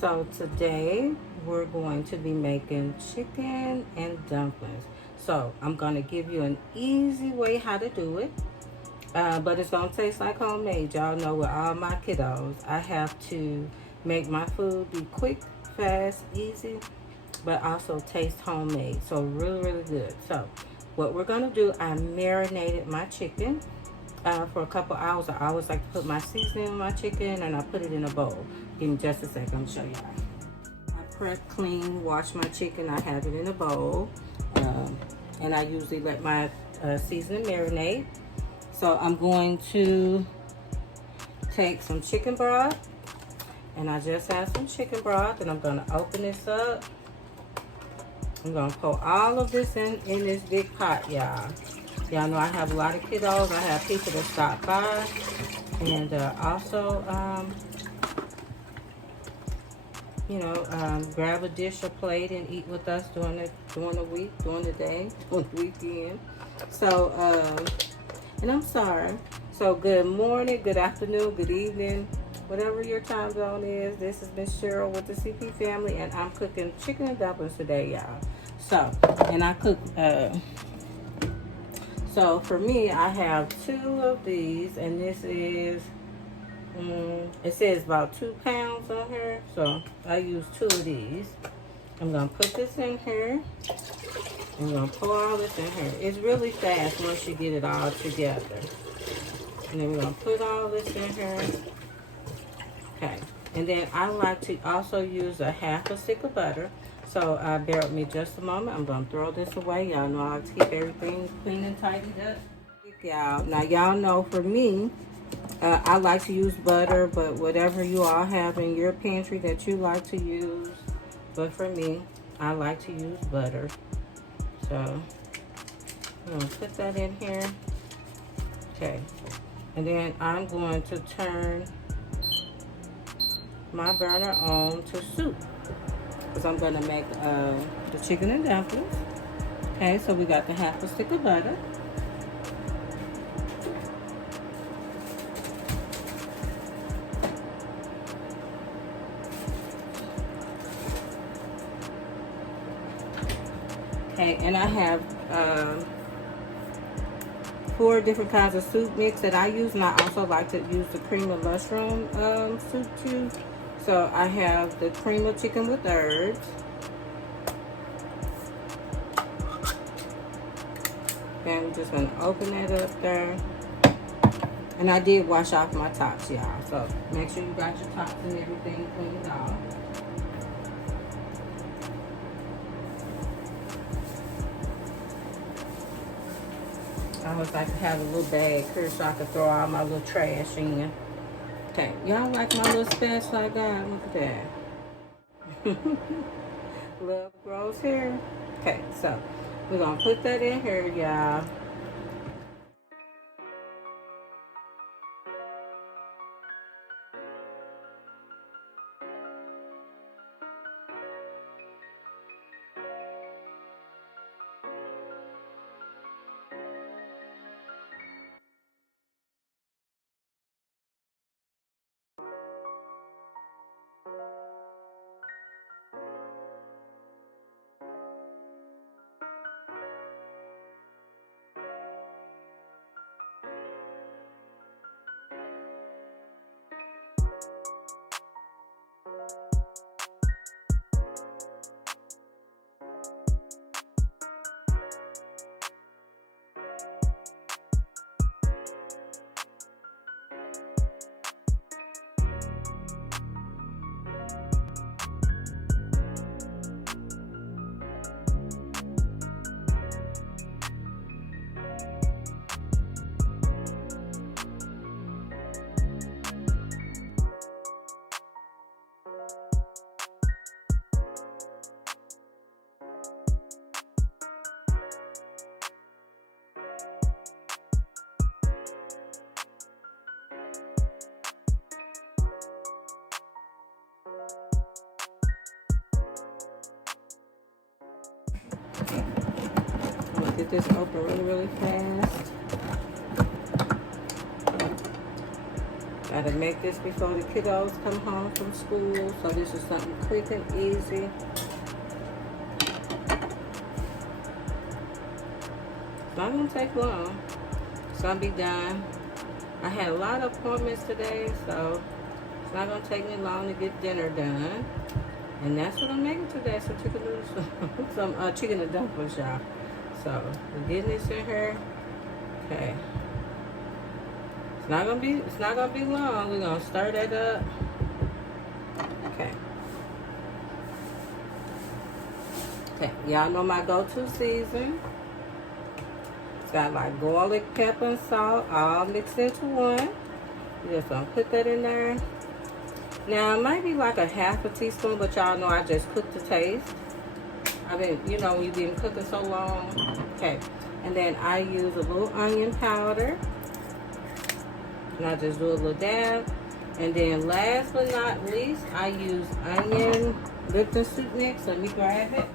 So today we're going to be making chicken and dumplings. So I'm going to give you an easy way how to do it. But it's going to taste like homemade. Y'all know with all my kiddos, I have to make my food be quick, fast, easy, but also taste homemade. So really, really good. So what we're going to do, I marinated my chicken for a couple hours. I always like to put my seasoning on my chicken and I put it in a bowl. Give me just a second, I'm gonna show y'all. I prep, clean, wash my chicken. I have it in a bowl, and I usually let my seasoning marinate. So I'm going to take some chicken broth, and I just have some chicken broth, and I'm gonna open this up. I'm gonna pour all of this in this big pot, y'all. Y'all know I have a lot of kiddos. I have people that stop by, and also, grab a dish or plate and eat with us during the week, during the day, during the weekend. So, and I'm sorry. So, good morning, good afternoon, good evening, whatever your time zone is. This has been Cheryl with the CP family, and I'm cooking chicken and dumplings today, y'all. So, and I cook. So for me, I have 2 of these, and this is, it says about 2 pounds on here, so I use 2 of these. I'm gonna put this in here. I'm gonna pour all this in here. It's really fast once you get it all together. And then we're gonna put all this in here. Okay, and then I like to also use a half a stick of butter. So bear with me just a moment. I'm gonna throw this away. Y'all know I keep everything clean and tidied up. Y'all, now y'all know for me, I like to use butter, but whatever you all have in your pantry that you like to use. But for me, I like to use butter. So I'm gonna put that in here. Okay, and then I'm going to turn my burner on to soup, because I'm gonna make the chicken and dumplings. Okay, so we got the half a stick of butter. Okay, and I have 4 different kinds of soup mix that I use, and I also like to use the cream of mushroom soup too. So I have the cream of chicken with herbs. And we're just gonna open that up there. And I did wash off my tops, y'all. So make sure you got your tops and everything cleaned off. I always like to have a little bag here so I can throw all my little trash in. Okay, y'all like my little spatula I got? Look at that. Love grows here. Okay, so we're gonna put that in here, y'all. I'm gonna get this open really, really fast. Gotta make this before the kiddos come home from school. So this is something quick and easy. It's not gonna take long. It's gonna be done. I had a lot of appointments today, so it's not gonna take me long to get dinner done. And that's what I'm making today, some chicken noodles, some chicken and dumplings, y'all. So we're getting this in here. Okay. It's not gonna be long. We're gonna stir that up. Okay. Okay, y'all know my go-to season. It's got like garlic, pepper, and salt all mixed into one. You're just gonna put that in there. Now it might be like a half a teaspoon, but y'all know I just cook to taste. I mean, you know, when you've been cooking so long. Okay, and then I use a little onion powder. And I just do a little dab. And then last but not least, I use onion Lipton soup mix. Let me grab it. A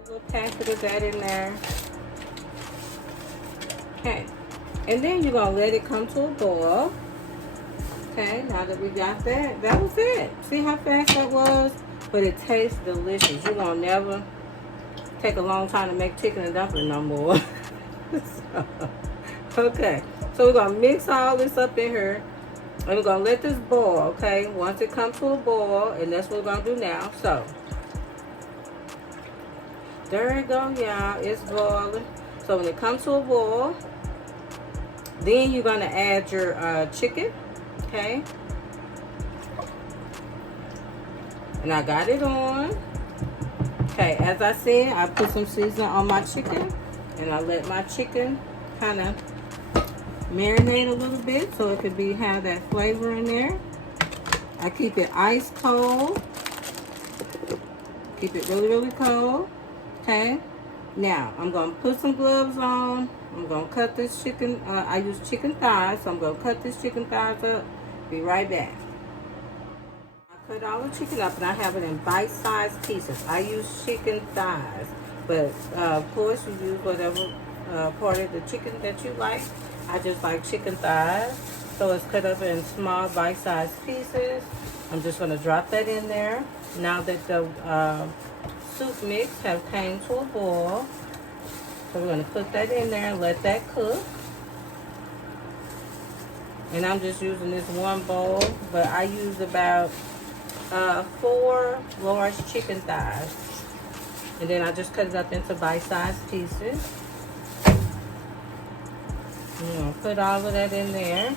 little packet of that in there. Okay. And then you're going to let it come to a boil. Okay, now that we got that, that was it. See how fast that was? But it tastes delicious. You're going to never take a long time to make chicken and dumpling no more. Okay. So we're going to mix all this up in here. And we're going to let this boil, okay? Once it comes to a boil, and that's what we're going to do now. So, there you go, y'all. It's boiling. So when it comes to a boil, then you're going to add your chicken, okay? And I got it on. Okay, as I said, I put some seasoning on my chicken. And I let my chicken kind of marinate a little bit so it could have that flavor in there. I keep it ice cold. Keep it really, really cold. Okay. Now, I'm going to put some gloves on. I'm going to cut this chicken. I use chicken thighs, so I'm going to cut this chicken thighs up. Be right back. I cut all the chicken up and I have it in bite-sized pieces. I use chicken thighs, but of course you use whatever part of the chicken that you like. I just like chicken thighs, so it's cut up in small bite-sized pieces. I'm just going to drop that in there. Now that the soup mix have came to a boil, so we're going to put that in there and let that cook. And I'm just using this one bowl, but I use about 4 large chicken thighs. And then I just cut it up into bite-sized pieces. I'm going to put all of that in there.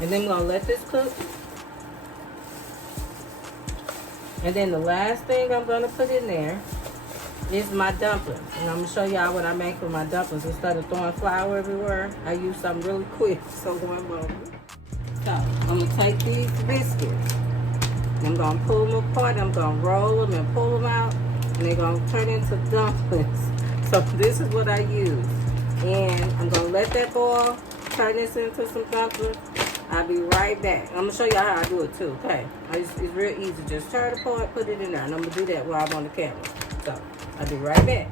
And then we're going to let this cook. And then the last thing I'm going to put in there is my dumplings. And I'm going to show y'all what I make with my dumplings. Instead of throwing flour everywhere, I use something really quick. So going moment. So I'm going to take these biscuits. And I'm going to pull them apart. I'm going to roll them and pull them out. And they're going to turn into dumplings. So this is what I use. And I'm going to let that boil, turn this into some dumplings. I'll be right back. I'm going to show y'all how I do it too, okay? It's real easy. Just tear it apart, put it in there. And I'm going to do that while I'm on the camera. So, I'll be right back.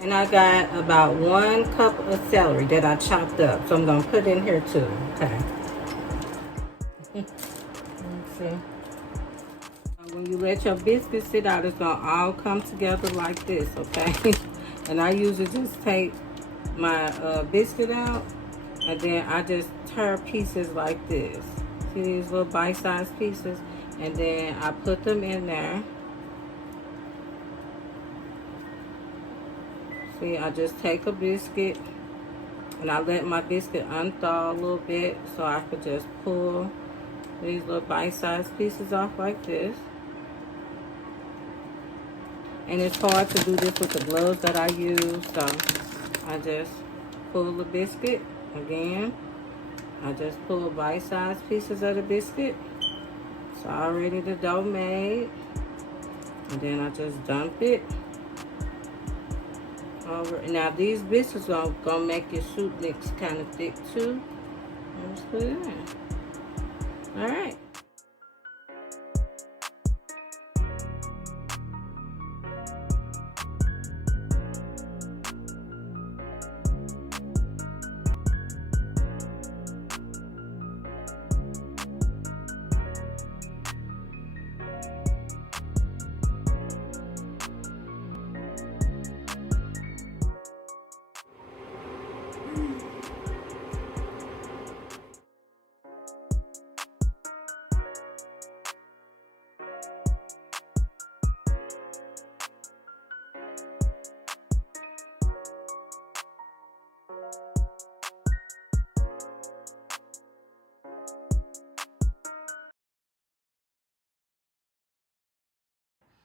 And I got about 1 cup of celery that I chopped up. So I'm going to put in here too, okay? Let's see. When you let your biscuits sit out, it's going to all come together like this, okay? And I usually just take my biscuit out, and then I just tear pieces like this. See these little bite-sized pieces? And then I put them in there. See, I just take a biscuit and I let my biscuit unthaw a little bit so I could just pull these little bite-sized pieces off like this. And it's hard to do this with the gloves that I use, so I just pull the biscuit again. I just pull bite-sized pieces of the biscuit. It's already the dough made. And then I just dump it over. Now these biscuits are gonna make your soup mix kind of thick too. Let's put it in. All right.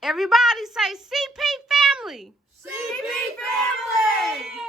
Everybody say CP family. CP family.